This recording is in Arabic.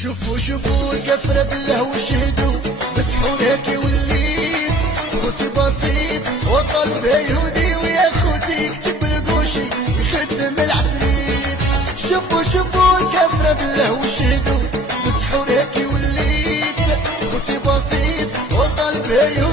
شوفوا شوفوا الكفرة بالله وشهدوا، مسحور هيك وليت خوتي بسيط وقلبه يهودي، ويا خوتي يكتب القوشي يخدم العفريت. شوفوا شوفوا الكفرة بالله وشهدوا، مسحور هيك وليت خوتي بسيط وقلبه يهودي